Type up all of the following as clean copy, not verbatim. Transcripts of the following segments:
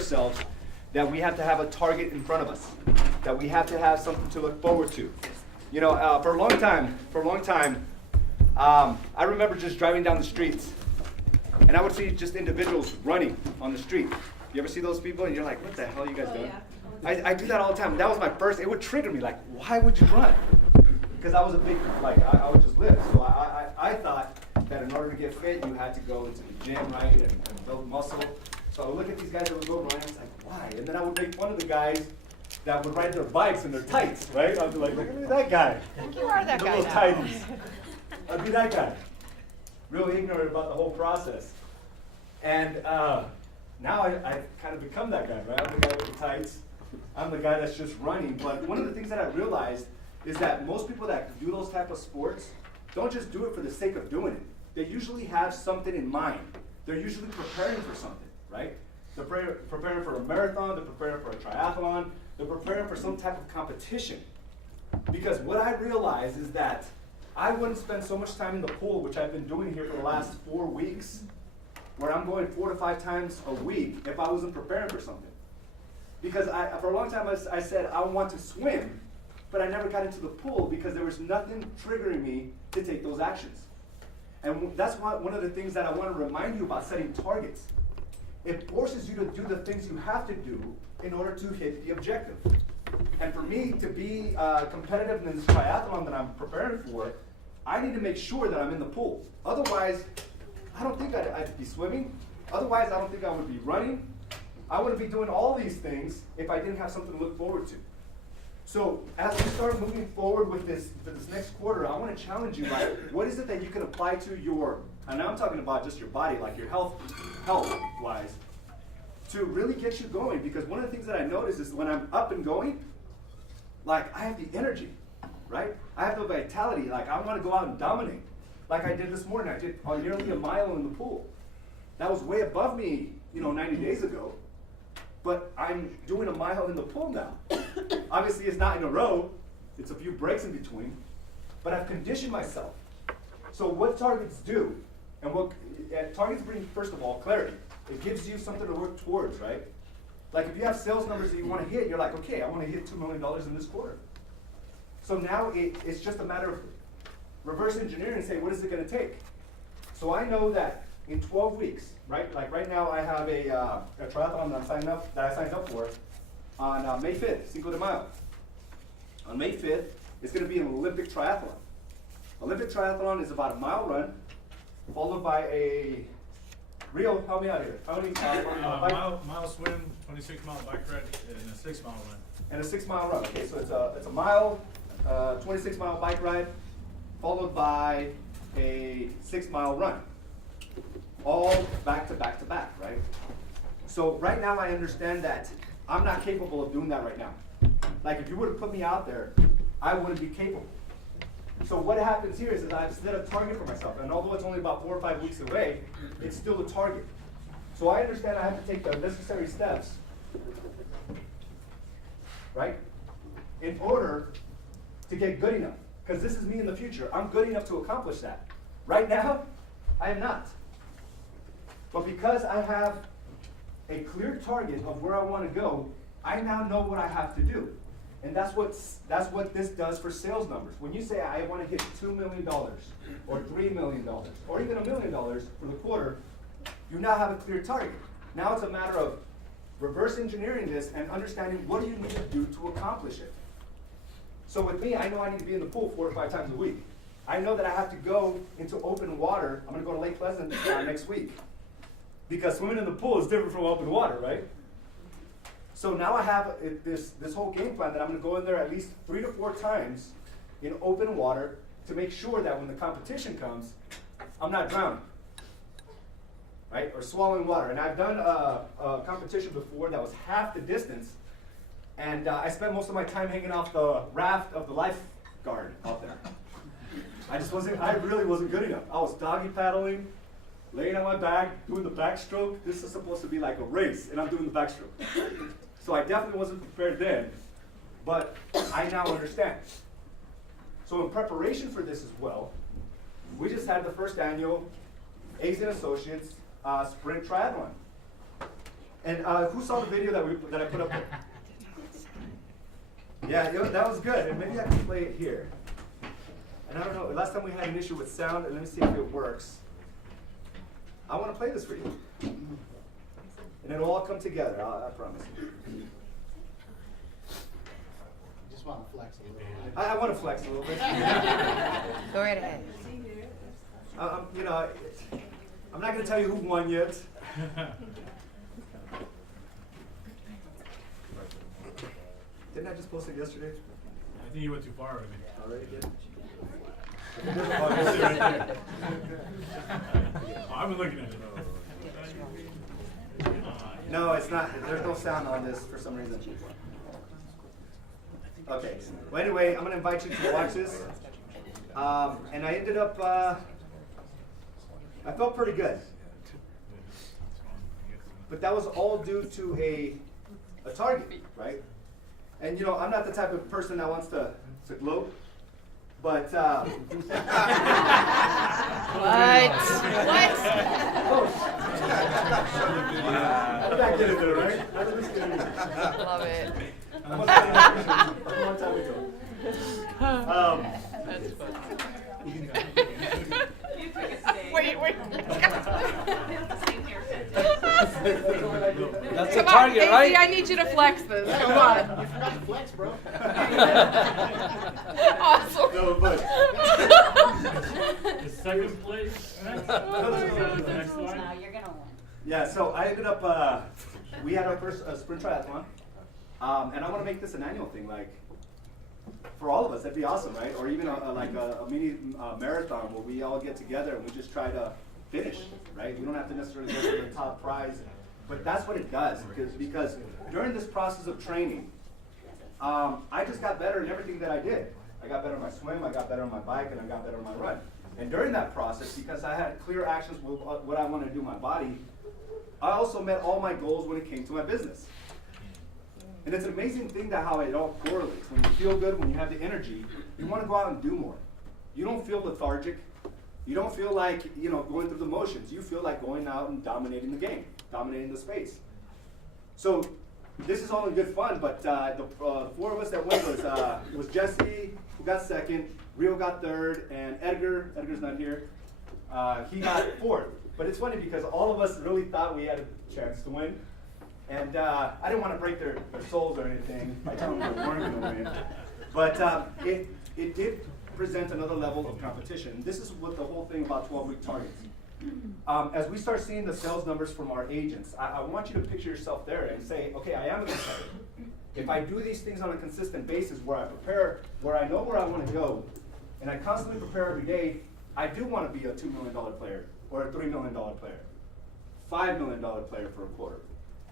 ourselves that we have to have a target in front of us, that we have to have something to look forward to. You know, for a long time, I remember just driving down the streets, and I would see just individuals running on the street. You ever see those people, and you're like, what the hell are you guys doing? Yeah. I do that all the time. That was my first, it would trigger me, like, why would you run? Because I was a big, like, I would just live. So I thought that in order to get fit, you had to go into the gym, right, and build muscle. So I would look at these guys that would go running, I was like, why? And then I would make fun of the guys that would ride their bikes in their tights, right? I'd be like, look at that guy. I think you are that The guy little now. tighties. I'd be that guy. Really ignorant about the whole process. And now I've kind of become that guy, right? I'm the guy with the tights. I'm the guy that's just running. But one of the things that I realized is that most people that do those type of sports don't just do it for the sake of doing it. They usually have something in mind. They're usually preparing for something, right? They're preparing for a marathon, they're preparing for a triathlon, they're preparing for some type of competition. Because what I realized is that I wouldn't spend so much time in the pool, which I've been doing here for the last 4 weeks, where I'm going 4 to 5 times a week, if I wasn't preparing for something. Because for a long time I said I want to swim, but I never got into the pool because there was nothing triggering me to take those actions. And that's one of the things that I want to remind you about setting targets. It forces you to do the things you have to do in order to hit the objective. And for me to be competitive in this triathlon that I'm preparing for, I need to make sure that I'm in the pool. Otherwise, I don't think I'd be swimming. Otherwise, I don't think I would be running. I wouldn't be doing all these things if I didn't have something to look forward to. So as we start moving forward with this next quarter, I want to challenge you, right? What is it that you can apply to your, and I'm talking about just your body, like your health-wise, to really get you going? Because one of the things that I notice is when I'm up and going, like I have the energy, right? I have the vitality, like I want to go out and dominate. Like I did this morning, I did nearly a mile in the pool. That was way above me, 90 days ago. But I'm doing a mile in the pool now. Obviously, it's not in a row. It's a few breaks in between. But I've conditioned myself. So what targets do, and what targets bring, first of all, clarity. It gives you something to work towards, right? Like if you have sales numbers that you want to hit, you're like, okay, I want to hit $2 million in this quarter. So now it's just a matter of reverse engineering and say, what is it going to take? So I know that in 12 weeks, right? Like right now, I have a triathlon that I signed up for on May 5th, Cinco de Mayo. On May 5th, it's going to be an Olympic triathlon. Olympic triathlon is about a mile run, followed by a Rio. Help me out here. How many mile swim, 26-mile bike ride, and a 6-mile run. And a 6-mile run. Okay, so it's a mile, 26-mile bike ride, followed by a 6-mile run. All back to back to back, right? So right now I understand that I'm not capable of doing that right now. Like if you would have put me out there, I wouldn't be capable. So what happens here is that I've set a target for myself, and although it's only about 4 or 5 weeks away, it's still a target. So I understand I have to take the necessary steps, right, in order to get good enough. Because this is me in the future. I'm good enough to accomplish that. Right now, I am not. But because I have a clear target of where I want to go, I now know what I have to do. And that's what this does for sales numbers. When you say I want to hit $2 million or $3 million or even $1 million for the quarter, you now have a clear target. Now it's a matter of reverse engineering this and understanding what do you need to do to accomplish it. So with me, I know I need to be in the pool 4 to 5 times a week. I know that I have to go into open water. I'm going to go to Lake Pleasant next week. Because swimming in the pool is different from open water, right? So now I have this whole game plan that I'm going to go in there at least 3 to 4 times in open water to make sure that when the competition comes, I'm not drowning, right? Or swallowing water. And I've done a competition before that was half the distance, and I spent most of my time hanging off the raft of the lifeguard out there. I really wasn't good enough. I was doggy paddling, laying on my back, doing the backstroke. This is supposed to be like a race, and I'm doing the backstroke. So I definitely wasn't prepared then, but I now understand. So in preparation for this as well, we just had the first annual A's and Associates Sprint Triathlon. And who saw the video that I put up there? Yeah, that was good. And maybe I can play it here. And I don't know, last time we had an issue with sound, and let me see if it works. I want to play this for you. And it'll all come together, I promise. Just want to flex a little bit. I want to flex a little bit. Go right ahead. You know, I'm not going to tell you who won yet. Didn't I just post it yesterday? I think you went too far already. Already did? Oh, you see it right there. Oh, I've been looking at it. No, it's not. There's no sound on this for some reason. Okay. Well, anyway, I'm going to invite you to watch this. And I ended up, I felt pretty good. But that was all due to a target, right? And you know, I'm not the type of person that wants to gloat, but What? What? How did I get into it, right? How did this get into it? Love it. A long time ago. That's fun. You took it today. Wait. Same haircut. That's Come a on, target, Casey, right? I need you to flex this. Come on. You forgot to flex, bro. Awesome. No, but The second place. Next. Next slide. Now you're gonna win. yeah, so I ended up, we had our first sprint triathlon, and I want to make this an annual thing, like, for all of us, that'd be awesome, right? Or even a mini marathon where we all get together and we just try to finish, right? We don't have to necessarily go for the top prize, but that's what it does, because during this process of training, I just got better in everything that I did. I got better on my swim, I got better on my bike, and I got better on my run. And during that process, because I had clear actions with what I want to do with my body, I also met all my goals when it came to my business. And it's an amazing thing that how it all correlates. When you feel good, when you have the energy, you want to go out and do more. You don't feel lethargic. You don't feel like, you know, going through the motions. You feel like going out and dominating the game, dominating the space. So this is all in good fun, but the four of us that went was Jesse, who got second, Rio got third, and Edgar's not here, he got fourth. But it's funny because all of us really thought we had a chance to win. And I didn't want to break their souls or anything by telling them we weren't going to win. But it did present another level of competition. This is what the whole thing about 12-week targets. As we start seeing the sales numbers from our agents, I want you to picture yourself there and say, okay, I am a competitor. If I do these things on a consistent basis where I prepare, where I know where I want to go, and I constantly prepare every day, I do want to be a $2 million player or a $3 million player, $5 million player for a quarter.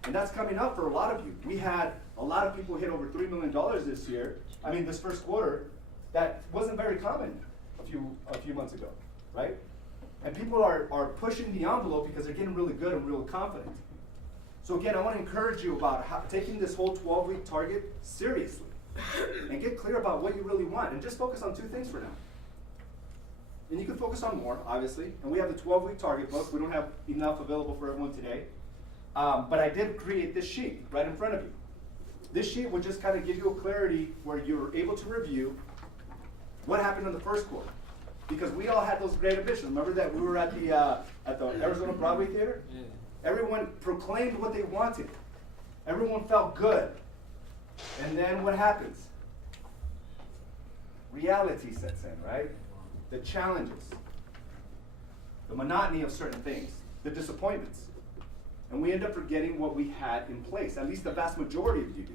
And that's coming up for a lot of you. We had a lot of people hit over $3 million this year. I mean, this first quarter, that wasn't very common a few months ago, right? And people are pushing the envelope because they're getting really good and really confident. So again, I want to encourage you about taking this whole 12-week target seriously and get clear about what you really want and just focus on two things for now. And you can focus on more, obviously. And we have the 12-week target book. We don't have enough available for everyone today. But I did create this sheet right in front of you. This sheet will just kind of give you a clarity where you're able to review what happened in the first quarter. Because we all had those great ambitions. Remember that we were at the Arizona Broadway Theater? Yeah. Everyone proclaimed what they wanted. Everyone felt good. And then what happens? Reality sets in, right? The challenges, the monotony of certain things, the disappointments. And we end up forgetting what we had in place. At least the vast majority of you do.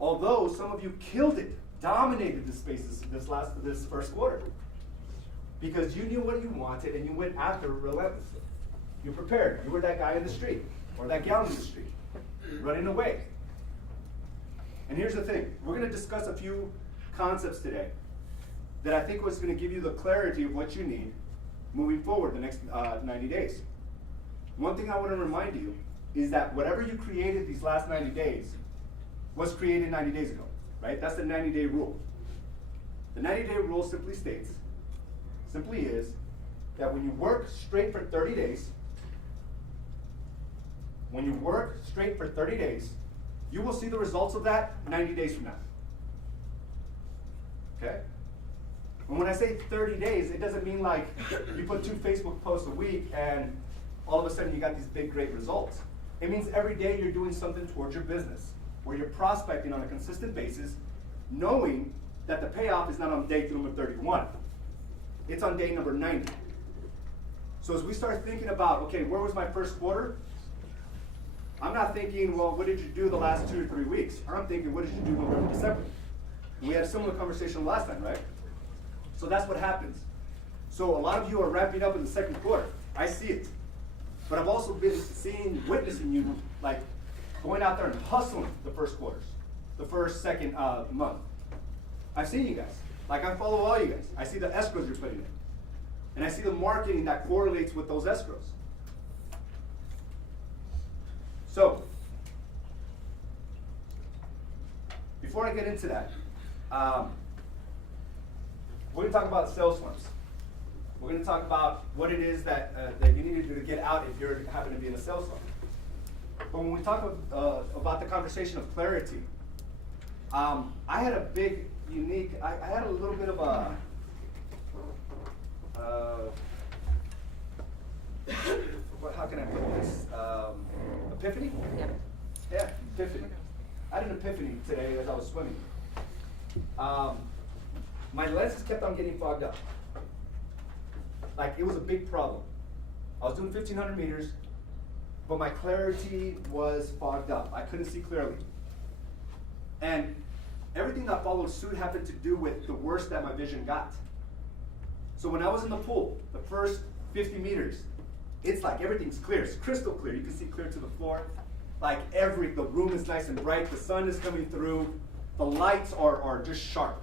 Although some of you killed it, dominated the spaces this first quarter. Because you knew what you wanted and you went after it relentlessly. You prepared. You were that guy in the street or that gal in the street, running away. And here's the thing. We're going to discuss a few concepts today that I think was going to give you the clarity of what you need moving forward the next 90 days. One thing I want to remind you is that whatever you created these last 90 days was created 90 days ago, right? That's the 90-day rule. The 90-day rule simply is that when you work straight for 30 days, When you work straight for 30 days, you will see the results of that 90 days from now. Okay? And when I say 30 days, it doesn't mean like you put 2 Facebook posts a week and all of a sudden you got these big, great results. It means every day you're doing something towards your business, where you're prospecting on a consistent basis, knowing that the payoff is not on day number 31. It's on day number 90. So as we start thinking about, okay, where was my first quarter? I'm not thinking, well, what did you do the last 2 or 3 weeks? I'm thinking, what did you do November, December? We had a similar conversation last time, right? So that's what happens. So a lot of you are wrapping up in the second quarter. I see it. But I've also been witnessing you like going out there and hustling the first quarters, the first, second month. I've seen you guys. Like I follow all you guys. I see the escrows you're putting in. And I see the marketing that correlates with those escrows. So, before I get into that, we're going to talk about sales slumps. We're going to talk about what it is that you need to do to get out if you're happen to be in a sales slump. But when we talk about the conversation of clarity, I had a big, unique, I had a little bit of a, how can I put this? Epiphany? Yeah, epiphany. I had an epiphany today as I was swimming. My lenses kept on getting fogged up. Like it was a big problem. I was doing 1,500 meters, but my clarity was fogged up. I couldn't see clearly. And everything that followed suit happened to do with the worst that my vision got. So when I was in the pool, the first 50 meters, it's like everything's clear. It's crystal clear. You can see clear to the floor. Like the room is nice and bright. The sun is coming through. The lights are just sharp.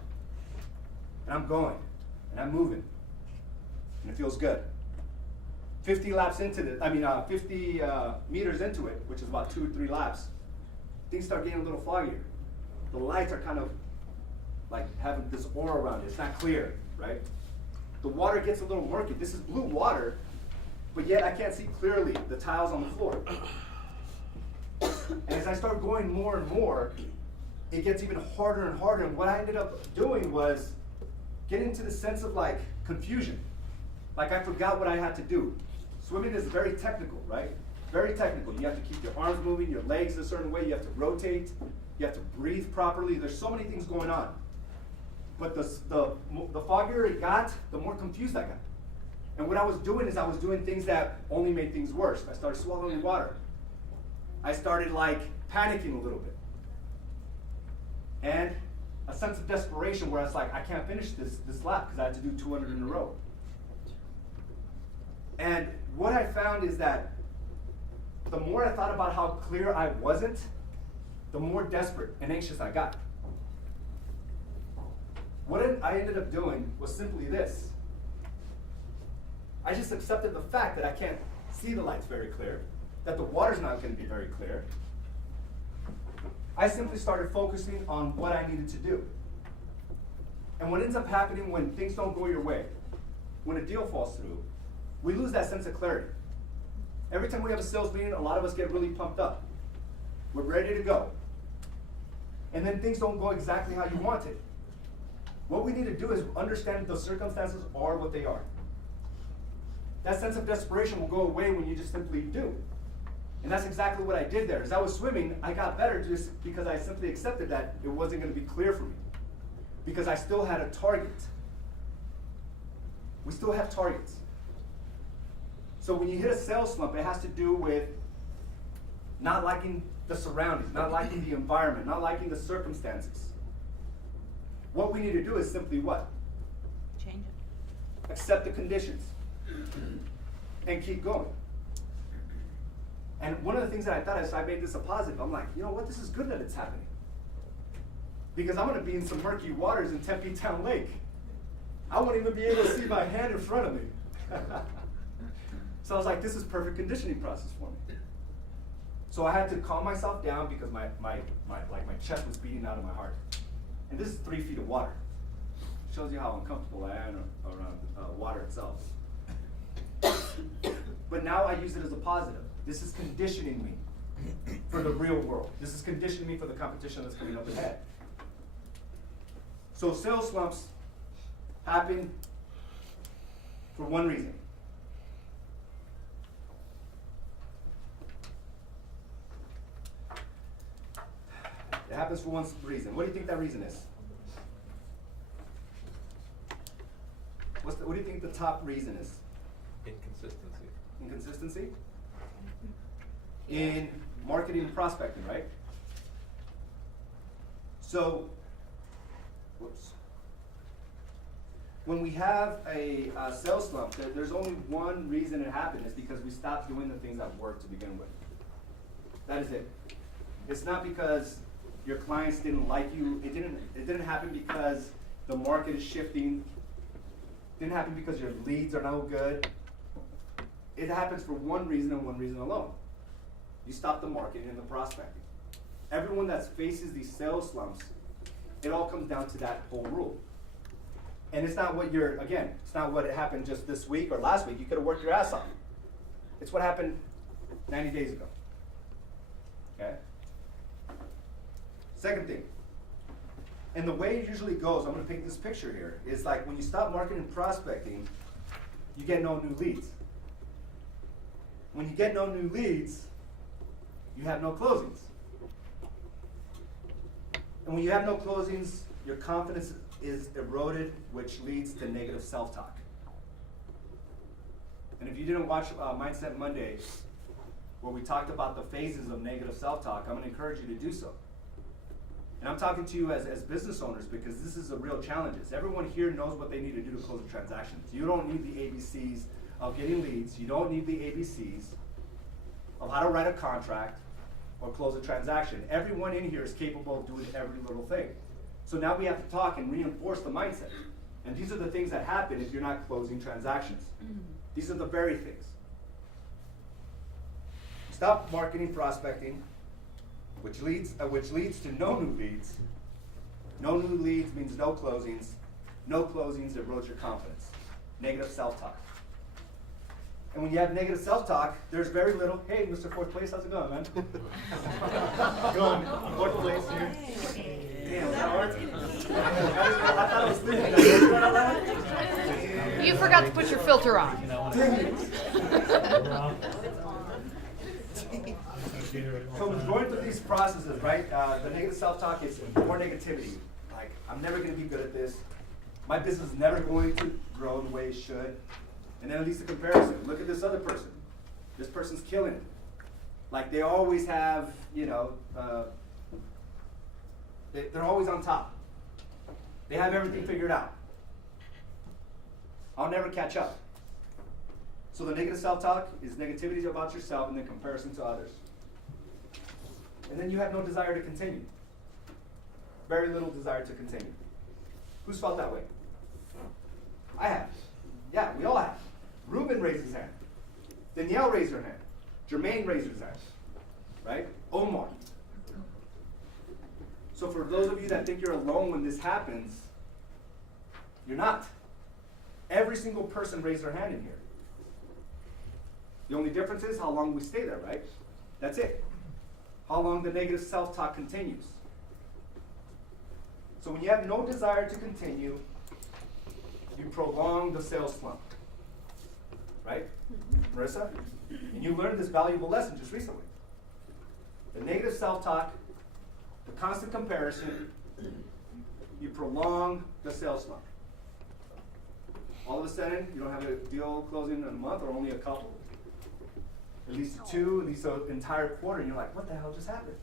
And I'm going, and I'm moving. And it feels good. 50 meters into it, which is about 2 or 3 laps, things start getting a little foggier. The lights are kind of like having this aura around it. It's not clear, right? The water gets a little murky. This is blue water, but yet I can't see clearly the tiles on the floor. And as I start going more and more, it gets even harder and harder. And what I ended up doing was getting into the sense of like confusion. Like I forgot what I had to do. Swimming is very technical, right? Very technical. You have to keep your arms moving, your legs a certain way, you have to rotate, you have to breathe properly. There's so many things going on. But the foggier it got, the more confused I got. And what I was doing is I was doing things that only made things worse. I started swallowing water. I started like panicking a little bit. And a sense of desperation where I was like, I can't finish this lap because I had to do 200 in a row. And what I found is that the more I thought about how clear I wasn't, the more desperate and anxious I got. What I ended up doing was simply this. I just accepted the fact that I can't see the lights very clear, that the water's not going to be very clear. I simply started focusing on what I needed to do. And what ends up happening when things don't go your way, when a deal falls through, we lose that sense of clarity. Every time we have a sales meeting, a lot of us get really pumped up. We're ready to go. And then things don't go exactly how you want it. What we need to do is understand the circumstances are what they are. That sense of desperation will go away when you just simply do. And that's exactly what I did there. As I was swimming, I got better just because I simply accepted that it wasn't going to be clear for me. Because I still had a target. We still have targets. So when you hit a sales slump, it has to do with not liking the surroundings, not liking the environment, not liking the circumstances. What we need to do is simply what? Change it. Accept the conditions and keep going. And one of the things that I thought is I made this a positive. I'm like, you know what? This is good that it's happening. Because I'm going to be in some murky waters in Tempe Town Lake. I won't even be able to see my hand in front of me. So I was like, this is perfect conditioning process for me. So I had to calm myself down because my chest was beating out of my heart. And this is 3 feet of water. Shows you how uncomfortable I am around water itself. But now I use it as a positive. This is conditioning me for the real world. This is conditioning me for the competition that's coming up ahead. So sales slumps happen for one reason. It happens for one reason. What do you think that reason is? What do you think the top reason is? Inconsistency. Inconsistency? In marketing and prospecting, right? So, whoops. When we have a sales slump, there's only one reason it happened. It's because we stopped doing the things that work to begin with. That is it. It's not because your clients didn't like you. It didn't happen because the market is shifting. It didn't happen because your leads are no good. It happens for one reason and one reason alone. You stop the marketing and the prospecting. Everyone that faces these sales slumps, it all comes down to that whole rule. And it's not what it's not what happened just this week or last week. You could have worked your ass off. It's what happened 90 days ago. Okay? Second thing, and the way it usually goes, I'm going to paint this picture here, is like when you stop marketing and prospecting, you get no new leads. When you get no new leads, you have no closings. And when you have no closings, your confidence is eroded, which leads to negative self-talk. And if you didn't watch Mindset Monday, where we talked about the phases of negative self-talk, I'm going to encourage you to do so. And I'm talking to you as business owners because this is a real challenge. Everyone here knows what they need to do to close a transaction. You don't need the ABCs of getting leads. You don't need the ABCs of how to write a contract or close a transaction. Everyone in here is capable of doing every little thing. So now we have to talk and reinforce the mindset. And these are the things that happen if you're not closing transactions. These are the very things. Stop marketing, prospecting, which leads to no new leads. No new leads means no closings. No closings erodes your confidence. Negative self-talk. And when you have negative self-talk, there's very little, hey, Mr. Fourth Place, how's it going, man? Going, fourth place here. Damn, that hard? I thought I was thinking that. You forgot to put your filter on. So when going through these processes, right, the negative self-talk is more negativity. Like, I'm never going to be good at this. My business is never going to grow the way it should. And then it leads to comparison. Look at this other person. This person's killing it. Like, they always have, they're always on top. They have everything figured out. I'll never catch up. So the negative self-talk is negativity about yourself and then comparison to others. And then you have no desire to continue. Very little desire to continue. Who's felt that way? I have. Yeah, we all have. Ruben raised his hand. Danielle raised her hand. Jermaine raised his hand. Right? Omar. So for those of you that think you're alone when this happens, you're not. Every single person raised their hand in here. The only difference is how long we stay there, right? That's it. How long the negative self-talk continues. So when you have no desire to continue, you prolong the sales slump. Right? Marissa? And you learned this valuable lesson just recently. The negative self-talk, the constant comparison, you prolong the sales slump. All of a sudden, you don't have a deal closing in a month or only a couple. At least two, at least an entire quarter, and you're like, what the hell just happened?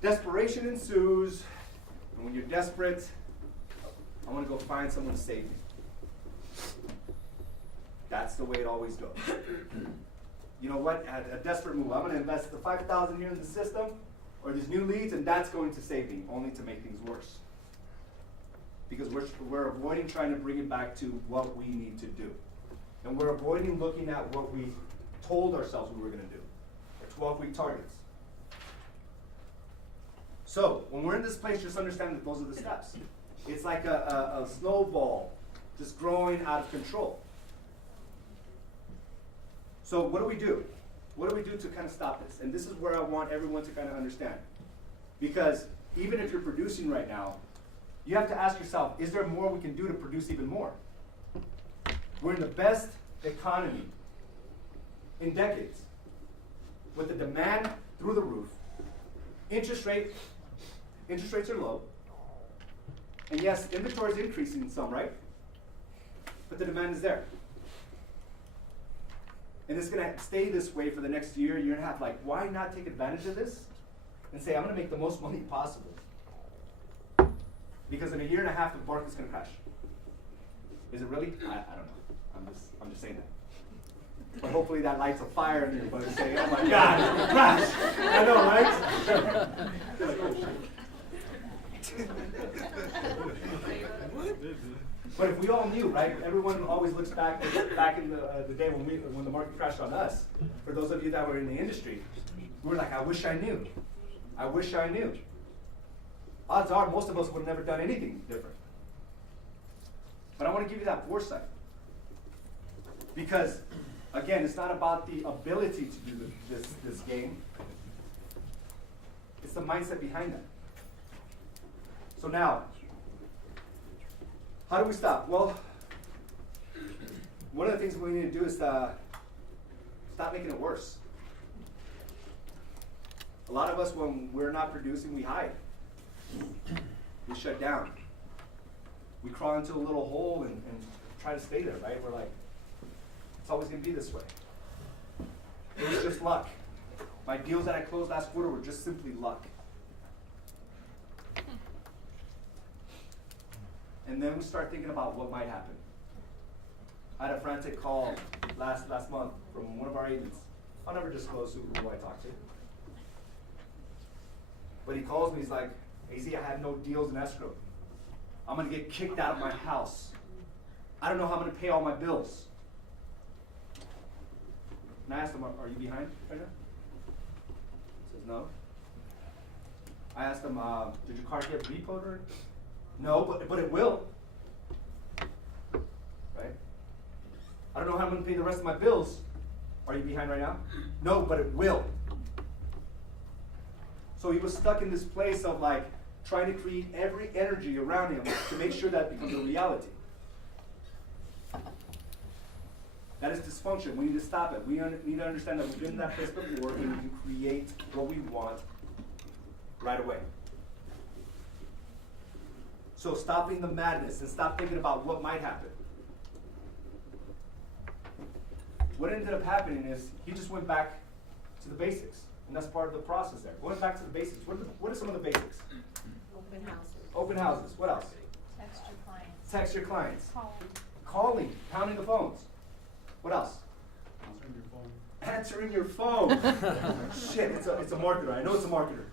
Desperation ensues, and when you're desperate, I want to go find someone to save me. That's the way it always goes. You know what? A desperate move. I'm going to invest the $5,000 here in the system, or these new leads, and that's going to save me, only to make things worse. Because we're avoiding trying to bring it back to what we need to do. And we're avoiding looking at what we told ourselves we were going to do. Our 12-week targets. So, when we're in this place, just understand that those are the steps. It's like a snowball just growing out of control. So what do? what do we do to kind of stop this? And this is where I want everyone to kind of understand. Because even if you're producing right now, you have to ask yourself, is there more we can do to produce even more? We're in the best economy in decades, with the demand through the roof. Interest rates are low. And yes, inventory is increasing some, right? But the demand is there. And it's gonna stay this way for the next year, year and a half. Like, why not take advantage of this and say, I'm gonna make the most money possible? Because in a year and a half, the market's gonna crash. Is it really? I don't know. I'm just saying that. But hopefully that lights a fire in everybody saying, oh my God, it's gonna crash. I know, right? You're like, oh, shit. But if we all knew, right? Everyone always looks back in the day when the market crashed on us. For those of you that were in the industry, we were like, I wish I knew. I wish I knew. Odds are most of us would have never done anything different. But I want to give you that foresight. Because, again, it's not about the ability to do this game. It's the mindset behind that. So now, how do we stop? Well, one of the things we need to do is stop making it worse. A lot of us, when we're not producing, we hide. We shut down. We crawl into a little hole and try to stay there, right? We're like, it's always going to be this way. It was just luck. My deals that I closed last quarter were just simply luck. And then we start thinking about what might happen. I had a frantic call last month from one of our agents. I'll never disclose who I talked to. But he calls me, he's like, AZ, I have no deals in escrow. I'm gonna get kicked out of my house. I don't know how I'm gonna pay all my bills. And I asked him, are you behind right now? He says, no. I asked him, did your car get repoed or? No, but it will. Right? I don't know how I'm gonna pay the rest of my bills. Are you behind right now? No, but it will. So he was stuck in this place of like trying to create every energy around him to make sure that becomes a reality. That is dysfunction. We need to stop it. We need to understand that we've been in that place before and we can create what we want right away. So stopping the madness and stop thinking about what might happen. What ended up happening is he just went back to the basics. And that's part of the process there. Going back to the basics. What are some of the basics? Open houses. Open houses. What else? Text your clients. Text your clients. Calling. Calling. Pounding the phones. What else? Answering your phone. Shit, it's a marketer. I know it's a marketer.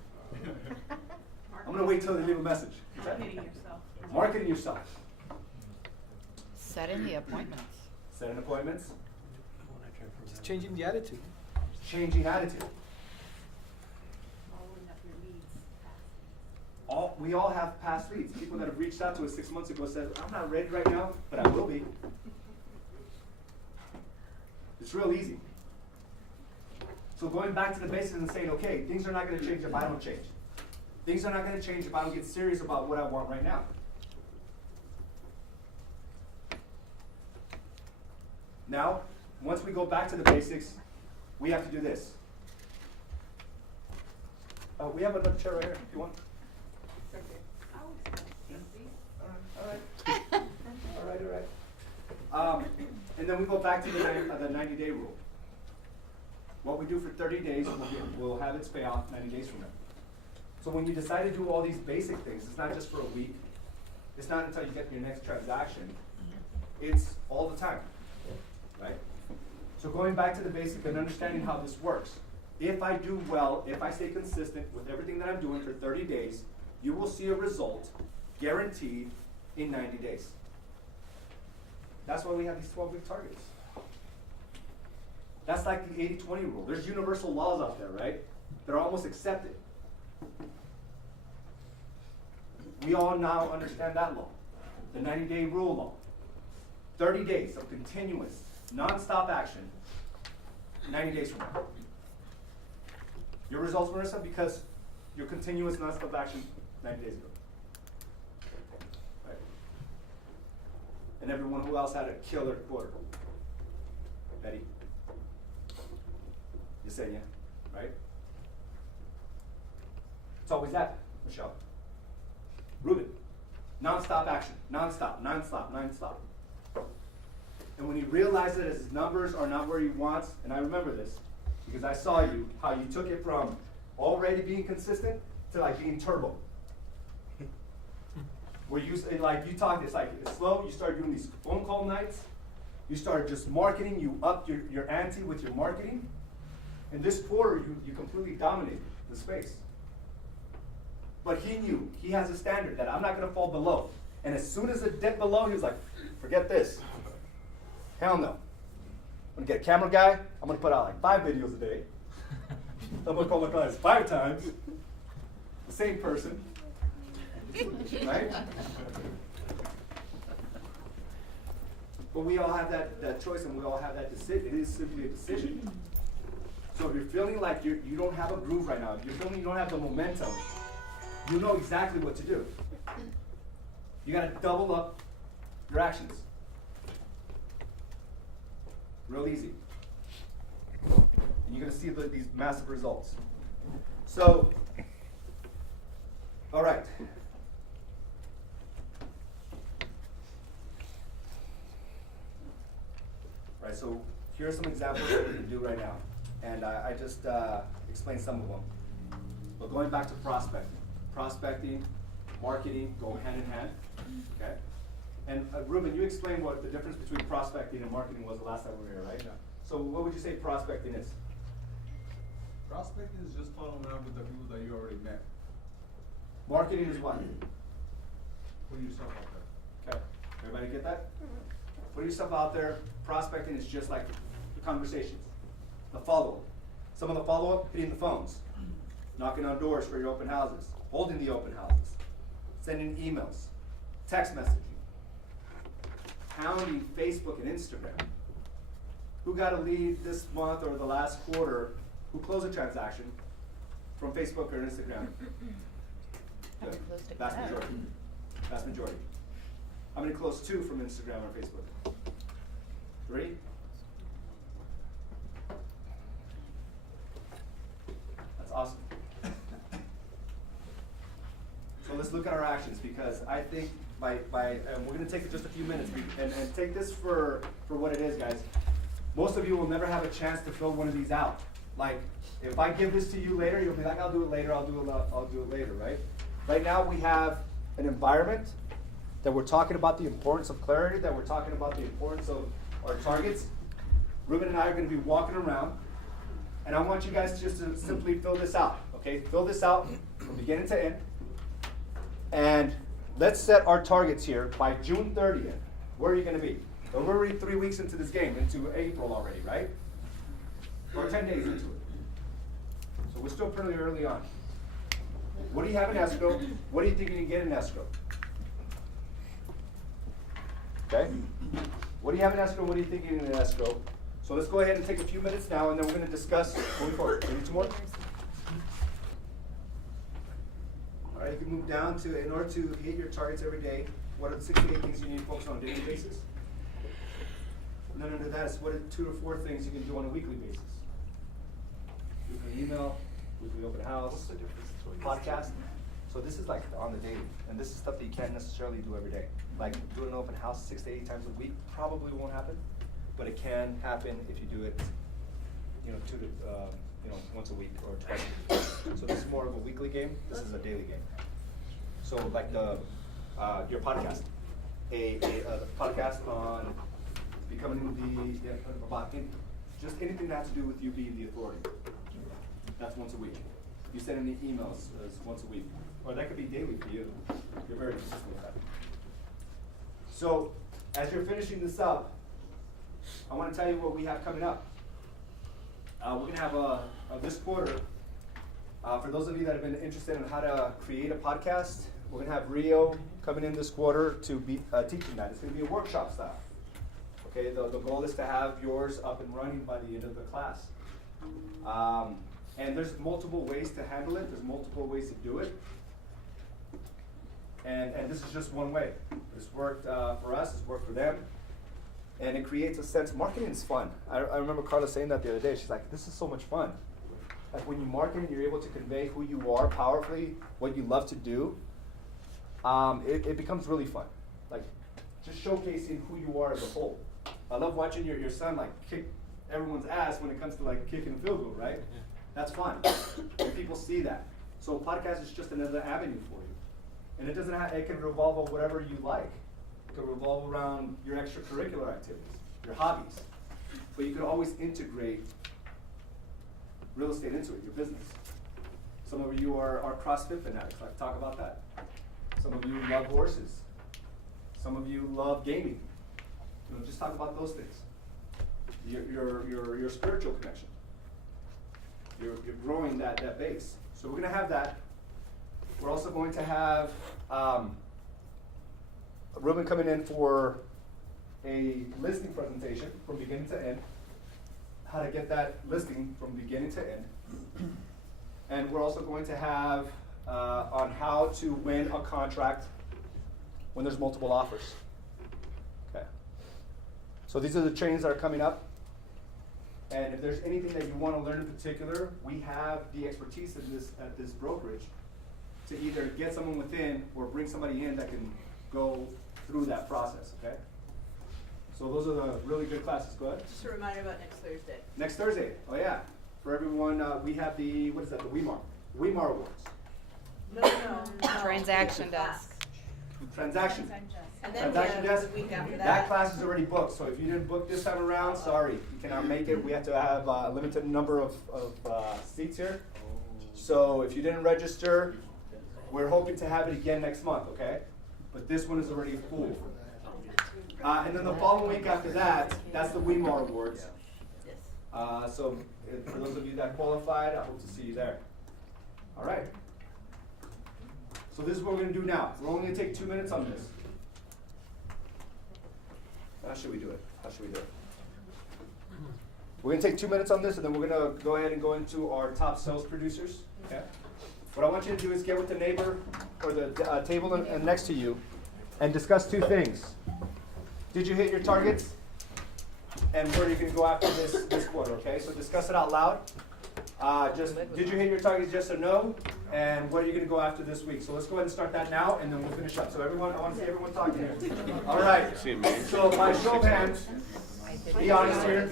I'm going to wait till they leave a message. Marketing yourself. Marketing yourself. Setting the appointments. Setting appointments. Just changing the attitude. Changing attitude. Following up your leads. We all have past leads. People that have reached out to us 6 months ago said, I'm not ready right now, but I will be. It's real easy. So going back to the basics and saying, okay, things are not going to change if I don't change. Things are not going to change if I don't get serious about what I want right now. Now, once we go back to the basics, we have to do this. We have another chair right here if you want. All right. And then we go back to the 90-day rule. What we do for 30 days, we'll have its payoff 90 days from now. So when you decide to do all these basic things, it's not just for a week. It's not until you get your next transaction. It's all the time, right? So going back to the basic and understanding how this works. If I do well, if I stay consistent with everything that I'm doing for 30 days, you will see a result guaranteed in 90 days. That's why we have these 12-week targets. That's like the 80-20 rule. There's universal laws out there, right? That are almost accepted. We all now understand that law. The 90-day rule law. 30 days of continuous, non-stop action, 90 days from now. Your results, Marissa, because your continuous nonstop action 90 days ago. Right. And everyone who else had a killer quarter. Betty. Yesenia, right? It's always that, Michelle. Ruben. Non-stop action. Non-stop, non-stop, non-stop. And when he realized that his numbers are not where he wants, and I remember this, because I saw you, how you took it from already being consistent to like being turbo. Where you, like you talked, it's like, it's slow, you started doing these phone call nights, you started just marketing, you upped your ante with your marketing. In this quarter, you completely dominated the space. But he knew, he has a standard that I'm not gonna fall below. And as soon as it dipped below, he was like, forget this. Hell no. I'm gonna get a camera guy, I'm gonna put out like 5 videos a day. I'm gonna call my clients 5 times. The same person. Right? But we all have that choice and we all have that decision. It is simply a decision. So if you're feeling like you don't have a groove right now, if you're feeling you don't have the momentum, you know exactly what to do. You gotta double up your actions. Real easy. And you're gonna see these massive results. So, all right. Right, so here are some examples that we can do right now. And I just explained some of them. But going back to prospecting. Prospecting, marketing go hand in hand, okay? And Ruben, you explained what the difference between prospecting and marketing was the last time we were here, right? Yeah. So what would you say prospecting is? Prospecting is just following up with the people that you already met. Marketing is what? Put yourself out there. Okay, everybody get that? Put yourself out there. Prospecting is just like the conversations, the follow-up. Some of the follow-up, hitting the phones, knocking on doors for your open houses, holding the open houses, sending emails, text messaging, pounding Facebook and Instagram. Who got a lead this month or the last quarter? Who closed a transaction from Facebook or Instagram? Good. Vast majority. Vast majority. How many closed 2 from Instagram or Facebook? 3? That's awesome. So let's look at our actions, because I think we're going to take just a few minutes and take this for what it is, guys. Most of you will never have a chance to fill one of these out. Like, if I give this to you later, you'll be like, I'll do it later, I'll do it later, right? Right now we have an environment that we're talking about the importance of clarity, that we're talking about the importance of our targets. Ruben and I are going to be walking around, and I want you guys just to simply fill this out, okay? Fill this out from beginning to end. And let's set our targets here by June 30th. Where are you going to be? So we're already 3 weeks into this game, into April already, right? Or 10 days into it. So we're still pretty early on. What do you have in escrow? What do you think you can get in escrow? Okay? What do you have in escrow? What are you thinking in escrow? So let's go ahead and take a few minutes now, and then we're going to discuss going forward. Maybe 2 more? All right, you can move down to, in order to hit your targets every day, what are the 6 to 8 things you need to focus on a daily basis? And then under that is what are 2 to 4 things you can do on a weekly basis? Weekly email, weekly open house, podcast. So this is like on the daily, and this is stuff that you can't necessarily do every day. Like doing an open house 6 to 8 times a week probably won't happen, but it can happen if you do it, 2 to once a week or twice a week. So this is more of a weekly game. This is a daily game. So like your podcast, a podcast on becoming just anything that has to do with you being the authority. That's once a week. You send any emails once a week, or that could be daily for you. You're very consistent with that. So as you're finishing this up, I want to tell you what we have coming up. We're going to have this quarter, for those of you that have been interested in how to create a podcast, we're going to have Rio coming in this quarter to be teaching that. It's going to be a workshop style. Okay, the goal is to have yours up and running by the end of the class. And there's multiple ways to handle it. There's multiple ways to do it. And this is just one way. This worked for us. It's worked for them. And it creates a sense. Marketing is fun. I remember Carla saying that the other day. She's like, this is so much fun. Like when you market and you're able to convey who you are powerfully, what you love to do, it becomes really fun. Like just showcasing who you are as a whole. I love watching your son like kick everyone's ass when it comes to like kicking a field goal, right? That's fun. And people see that. So a podcast is just another avenue for you. And it doesn't have, it can revolve on whatever you like. It can revolve around your extracurricular activities, your hobbies. But you can always integrate real estate into it, your business. Some of you are CrossFit fanatics. Like talk about that. Some of you love horses. Some of you love gaming. Just talk about those things. Your spiritual connection. You're growing that base. So we're going to have that. We're also going to have Ruben coming in for a listing presentation from beginning to end. How to get that listing from beginning to end. And we're also going to have on how to win a contract when there's multiple offers. Okay. So these are the trainings that are coming up. And if there's anything that you want to learn in particular, we have the expertise at this brokerage to either get someone within or bring somebody in that can go through that process, okay? So those are the really good classes. Go ahead. Just a reminder about next Thursday. Next Thursday, oh yeah. For everyone, we have the, what is that, the WeMar Awards. No. Transaction desk. Transaction. And then we Transaction have desk. the week after That that. class is already booked, so if you didn't book this time around, sorry, you cannot make it. We have to have a limited number of seats here. So if you didn't register, we're hoping to have it again next month, okay? But this one is already full. And then the following week after that, that's the WeMar Awards. Yes. So for those of you that qualified, I hope to see you there. All right. So this is what we're going to do now. We're only going to take 2 minutes on this. How should we do it? We're going to take 2 minutes on this, and then we're going to go ahead and go into our top sales producers. Okay. What I want you to do is get with the neighbor or the table and next to you and discuss two things. Did you hit your targets? And where are you going to go after this quarter, okay? So discuss it out loud. Did you hit your targets, yes or no? And what are you going to go after this week? So let's go ahead and start that now, and then we'll finish up. So everyone, I want to see everyone talking here. All right. So by show of hands, be honest here.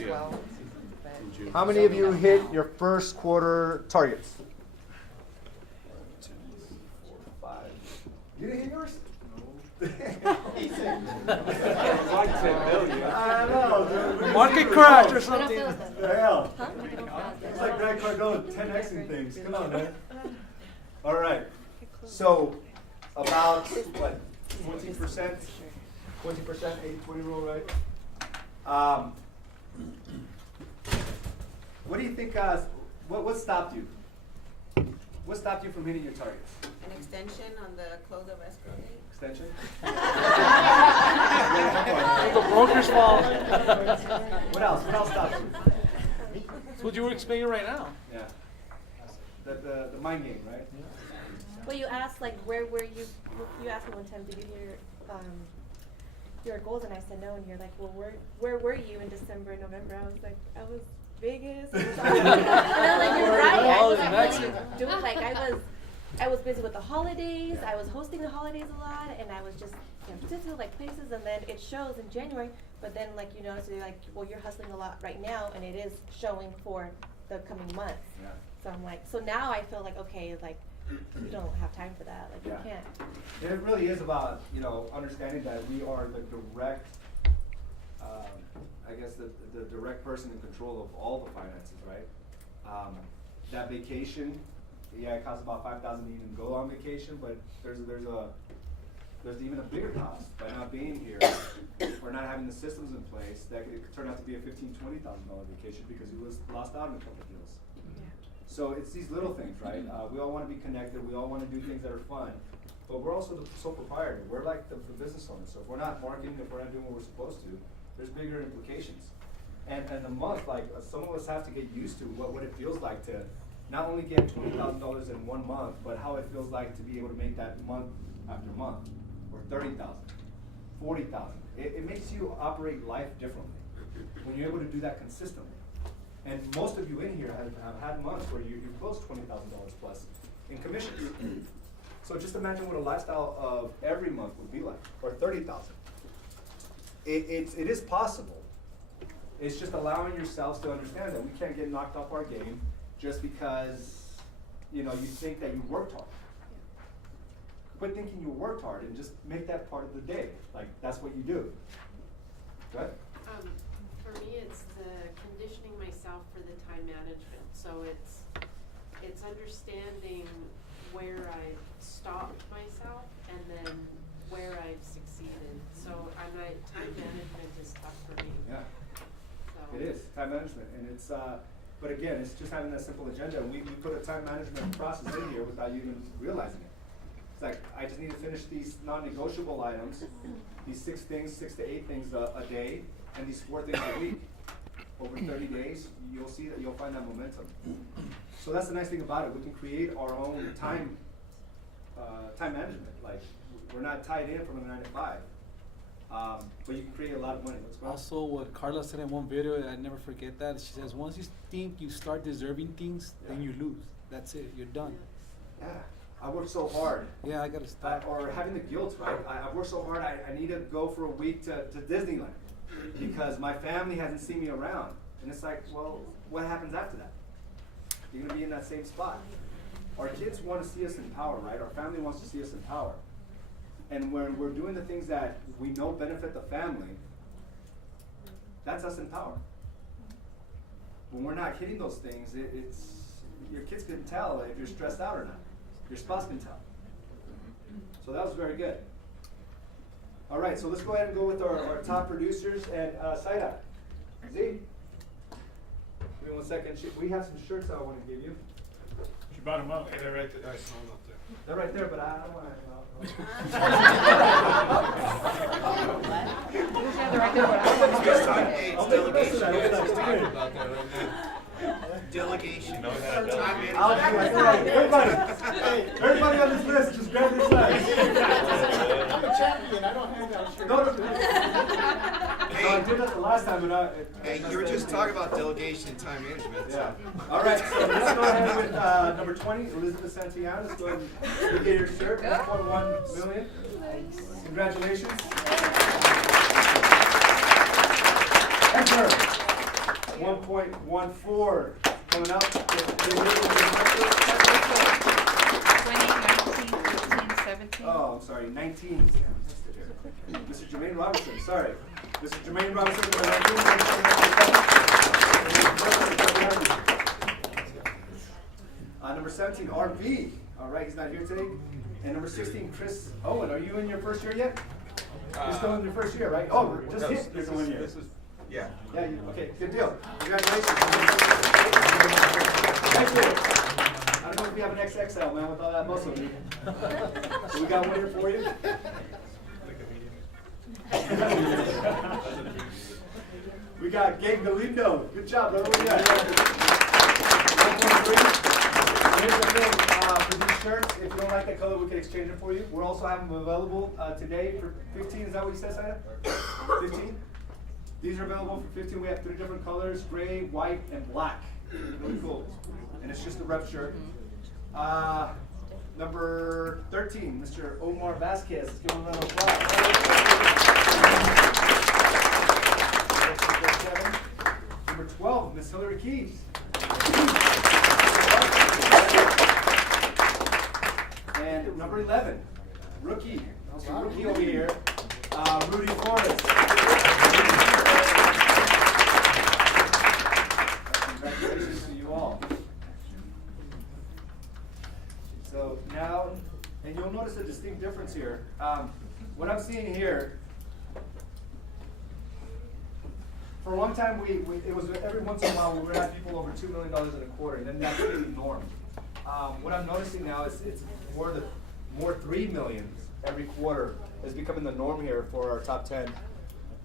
How many of you hit your first quarter targets? 2, 4, 5. You didn't hit yours? I know, dude. Market crash or something. The hell? It's like Grant Cardone 10xing things. Come on, man. All right. So, about, what, 20%? 20%, 80-20 rule, right? What do you think, what stopped you? What stopped you from hitting your targets? An extension on the close of escrow date. Extension? The broker's fault. What else? What else stopped you? That's what you were explaining right now. Yeah. The mind game, right? Well, you asked like where were you? You asked me one time, did you hear your goals? And I said no. And you're like, well, where were you in December and November? I was like, I was Vegas. And I was like, you're right. I wasn't really doing like I was busy with the holidays. I was hosting the holidays a lot, and I was just Francisco, like places, and then it shows in January. But then like you notice, you're like, well, you're hustling a lot right now, and it is showing for the coming months. Yeah. So I'm like, so now I feel like okay, like you don't have time for that. Like Yeah. you can't. And it really is about, understanding that we are the direct, I guess the direct person in control of all the finances, right? That vacation, yeah, it costs about $5,000 to even go on vacation, but there's even a bigger cost by not being here or not having the systems in place that could turn out to be a $15,000-$20,000 vacation because you lost out on a couple of deals. So it's these little things, right? We all want to be connected. We all want to do things that are fun. But we're also the sole proprietor. We're like the business owner. So if we're not marketing, if we're not doing what we're supposed to, there's bigger implications. And the month, like some of us have to get used to what it feels like to not only get $20,000 in 1 month, but how it feels like to be able to make that month after month, or 30,000, 40,000. It makes you operate life differently when you're able to do that consistently. And most of you in here have had months where you closed $20,000 plus in commissions. So just imagine what a lifestyle of every month would be like, or 30,000. It is possible. It's just allowing yourselves to understand that we can't get knocked off our game just because, you think that you worked hard. Quit thinking you worked hard and just make that part of the day. Like, that's what you do. Go ahead. For me, it's the conditioning myself for the time management. So it's understanding where I've stopped myself and then where I've succeeded. So time management is tough for me. Yeah. So. It is, time management, and it's, but again, it's just having that simple agenda. We put a time management process in here without you even realizing it. It's like, I just need to finish these non-negotiable items, these 6 to 8 things a day, and these 4 things a week. Over 30 days, you'll see that you'll find that momentum. So that's the nice thing about it. We can create our own time management. Like, we're not tied in from a 9 to 5. But you can create a lot of money. What's going on? Also, what Carla said in one video, I never forget that. She says, once you think you start deserving things, then you lose. That's it. You're done. Yeah, I worked so hard. Yeah, I gotta stop. Or having the guilt, right? I worked so hard, I need to go for a week to Disneyland because my family hasn't seen me around. And it's like, well, what happens after that? You're gonna be in that same spot. Our kids want to see us in power, right? Our family wants to see us in power. And when we're doing the things that we know benefit the family, that's us in power. When we're not hitting those things, it's your kids can tell if you're stressed out or not. Your spouse can tell. So that was very good. All right, so let's go ahead and go with our top producers. And Saida, Z, give me 1 second. We have some shirts I want to give you. She brought them up. Hey, they're right there. I saw them up there. They're right there, but I don't want to. It's delegation. Let's talk about that right now. Delegation. No, no, no. Everybody on this list, just grab your flags. I'm a champion. I don't hand out shirts. No, I did that the last time, but Hey, you were just talking about delegation and time management. Yeah. All right, so let's go ahead with number 20, Elizabeth Santillana. Let's go ahead and get your shirt, 1.1 million. Congratulations. Enter 1.14 coming up. 20, 19, 15, 17. Oh, I'm sorry, 19. Mr. Jermaine Robertson, sorry. Mr. Jermaine Robertson, number 19. Number 17, RV. All right, he's not here today. And number 16, Chris Owen. Are you in your first year yet? You're still in your first year, right? Oh, just hit your 1 year. Yeah. Yeah, okay, good deal. Congratulations. Thank you. I don't know if you have an XXL, man, with all that muscle. So we got one here for you. We got Gabe Galindo. Good job, brother. What do we got? 1.3. Here's the thing. For these shirts, if you don't like that color, we can exchange it for you. We're also having them available today for 15. Is that what you said, Saya? 15? These are available for 15. We have 3 different colors: gray, white, and black. Really cool. And it's just a rep shirt. Number 13, Mr. Omar Vasquez. Let's give him a round of applause. Number 12, Miss Hillary Keys. And number 11, rookie. Mr. Rookie over here, Rudy Flores. Congratulations to you all. So now, and you'll notice a distinct difference here. What I'm seeing here, for a long time, it was every once in a while we would have people over $2 million in a quarter, and then that's really the norm. What I'm noticing now is it's more 3 million every quarter is becoming the norm here for our top 10.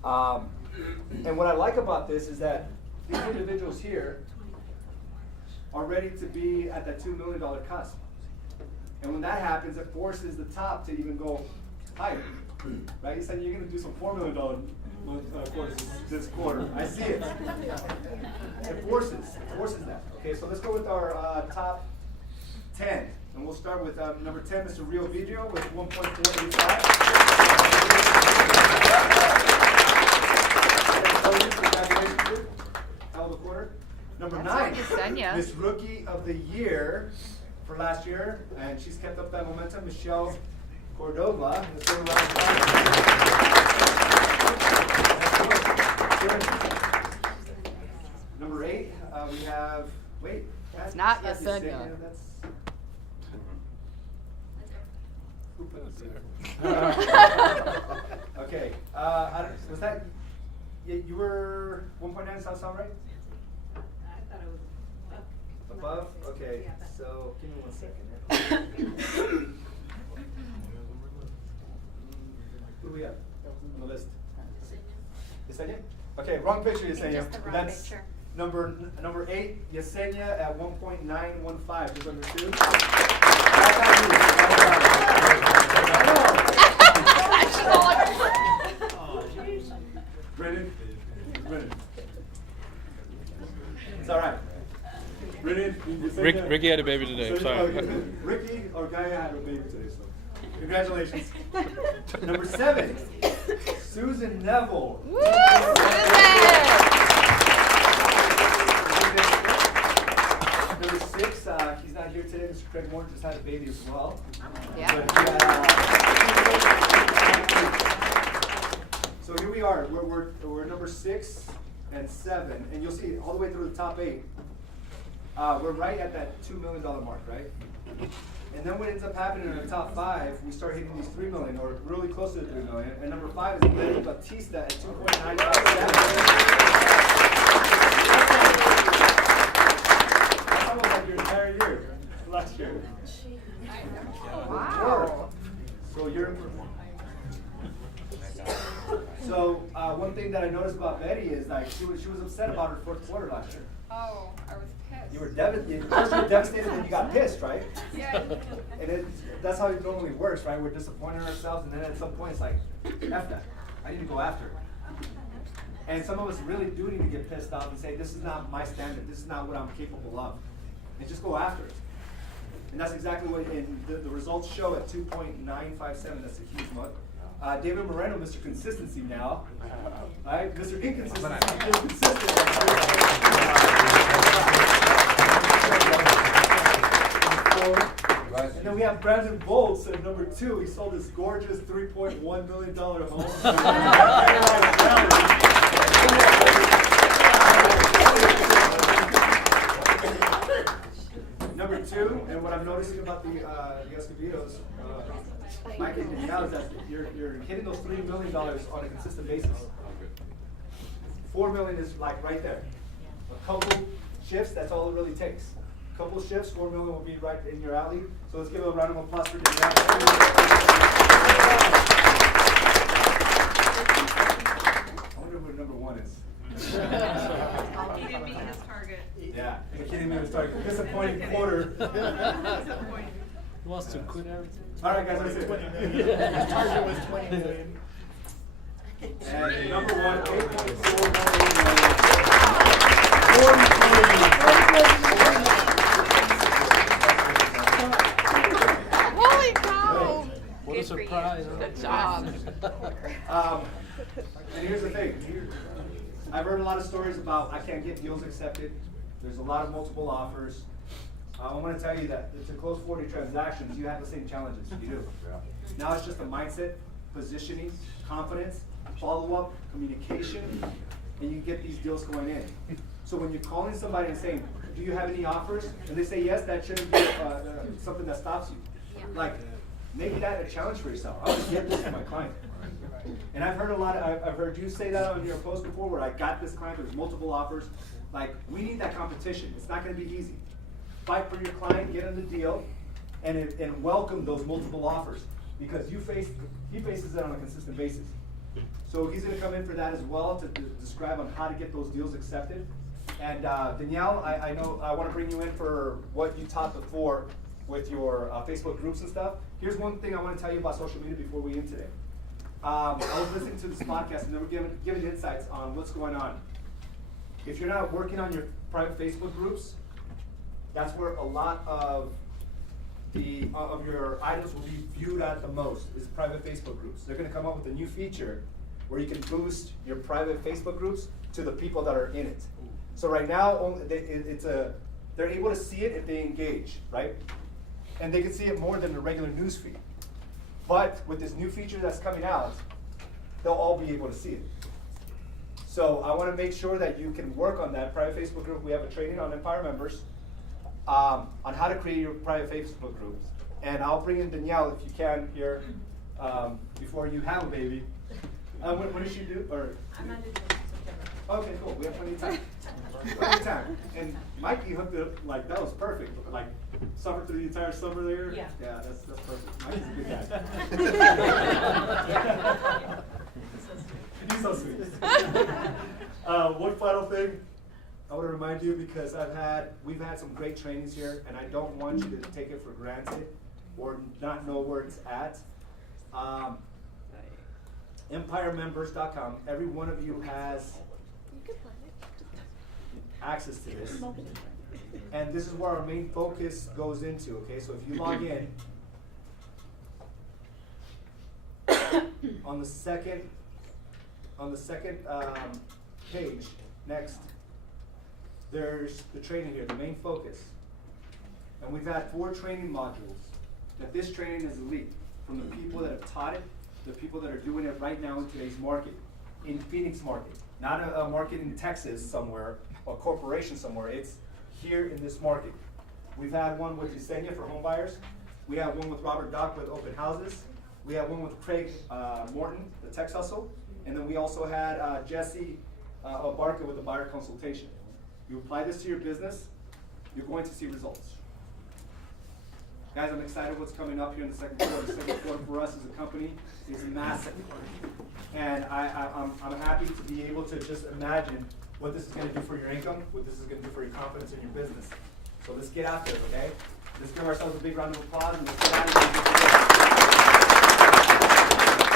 And what I like about this is that these individuals here are ready to be at that $2 million cusp. And when that happens, it forces the top to even go higher, right? You said you're gonna do some $4 million courses this quarter. I see it. It forces that. Okay, so let's go with our top 10. And we'll start with number 10, Mr. Rio Vidrio with 1.485. Congratulations, dude. Hell of a quarter. Number That's 9, like Yesenia. Miss Rookie of the Year for last year, and she's kept up that momentum, Michelle Cordova. Let's give her a round of applause. Number 8, we have, It's not that's Yesenia. That's, who put this here? Okay, was that, you were 1.9, does that sound right? I thought it was up. Above? Okay, Yeah, but- so give me 1 second here. Who do we have on the list? Yesenia? Okay, wrong picture, Yesenia. Just the wrong That's picture. number 8, Yesenia at 1.915, just under 2. Brennan? It's all right. Brennan, Yesenia. Ricky had a baby today, sorry. Ricky or Gaia had a baby today, so congratulations. Number 7, Susan Neville. Woo! Susan! Number 6, he's not here today. Mr. Craig Moore just had a baby as well. Yeah. But, so here we are. We're number 6 and 7, and you'll see all the way through the top 8. We're right at that $2 million mark, right? And then what ends up happening in the top 5, we start hitting these 3 million, or really close to the 3 million. And number 5 is Lenny Batista at 2.957. That's almost like your entire year last year. Wow. So you're. So one thing that I noticed about Betty is like she was upset about her 4th quarter last year. Oh, I was pissed. You were devastated. First you were devastated, then you got pissed, right? Yeah. And that's how it normally works, right? We're disappointed in ourselves, and then at some point it's like, F that. I need to go after it. And some of us really do need to get pissed off and say, this is not my standard. This is not what I'm capable of. And just go after it. And that's exactly what the results show at 2.957. That's a huge month. David Moreno, Mr. Consistency now. Right? Mr. Inconsistency, still consistent. And then we have Brandon Bolts at number 2. He sold his gorgeous $3.1 million home. Number 2, and what I'm noticing about the Escobedos, Mike and Danielle, is that you're hitting those $3 million on a consistent basis. 4 million is like right there. A couple shifts, that's all it really takes. A couple shifts, 4 million will be right in your alley. So let's give a round of applause for Danielle. I wonder what number 1 is. He didn't meet his target. Yeah, the kid didn't even start. Disappointing quarter. Disappointing. He wants to quit everything. All right, guys, let's see. His target was 20 million. And number 1, 8.4 Holy cow! What a Good for you. surprise. Good job. And here's the thing. I've heard a lot of stories about I can't get deals accepted. There's a lot of multiple offers. I want to tell you that to close 40 transactions, you have the same challenges. You do. Now it's just a mindset, positioning, confidence, follow-up, communication, and you get these deals going in. So when you're calling somebody and saying, do you have any offers? And they say yes, that shouldn't be something that stops you. Like, make that a challenge for yourself. I want to get this to my client. And I've heard a lot, I've heard you say that on your post before where I got this client, there's multiple offers. Like, we need that competition. It's not going to be easy. Fight for your client, get him the deal, and welcome those multiple offers. Because he faces it on a consistent basis. So he's going to come in for that as well to describe on how to get those deals accepted. And Danielle, I know I want to bring you in for what you taught before with your Facebook groups and stuff. Here's one thing I want to tell you about social media before we end today. I was listening to this podcast and they were giving insights on what's going on. If you're not working on your private Facebook groups, that's where a lot of your items will be viewed at the most, is private Facebook groups. They're going to come up with a new feature where you can boost your private Facebook groups to the people that are in it. So right now, they're able to see it if they engage, right? And they can see it more than the regular news feed. But with this new feature that's coming out, they'll all be able to see it. So I want to make sure that you can work on that private Facebook group. We have a training on Empire members on how to create your private Facebook groups. And I'll bring in Danielle if you can here before you have a baby. When does she do? Or I'm not doing it in September. okay, cool. We have plenty of time. Plenty of time. And Mikey hooked it up like that was perfect. Like suffered through the entire summer there. Yeah. Yeah, that's perfect. Mikey's a good guy. He's so sweet. One final thing I want to remind you, because we've had some great trainings here, and I don't want you to take it for granted or not know where it's at. EmpireMembers.com. Every one of you has access to this, and this is where our main focus goes into. Okay, so if you log in on the second page, next, there's the training here, the main focus. And we've had 4 training modules. That this training is elite from the people that have taught it, the people that are doing it right now in today's market, in Phoenix market, not a market in Texas somewhere, a corporation somewhere. It's here in this market. We've had one with Yesenia for home buyers. We have one with Robert Dock with open houses. We have one with Craig Morton, the Tex Hustle. And then we also had Jesse Barker with the buyer consultation. You apply this to your business, you're going to see results. Guys, I'm excited what's coming up here in the second quarter. The second quarter for us as a company is massive. And I'm happy to be able to just imagine what this is going to do for your income, what this is going to do for your confidence in your business. So let's get out there, okay? Let's give ourselves a big round of applause and let's get out of here.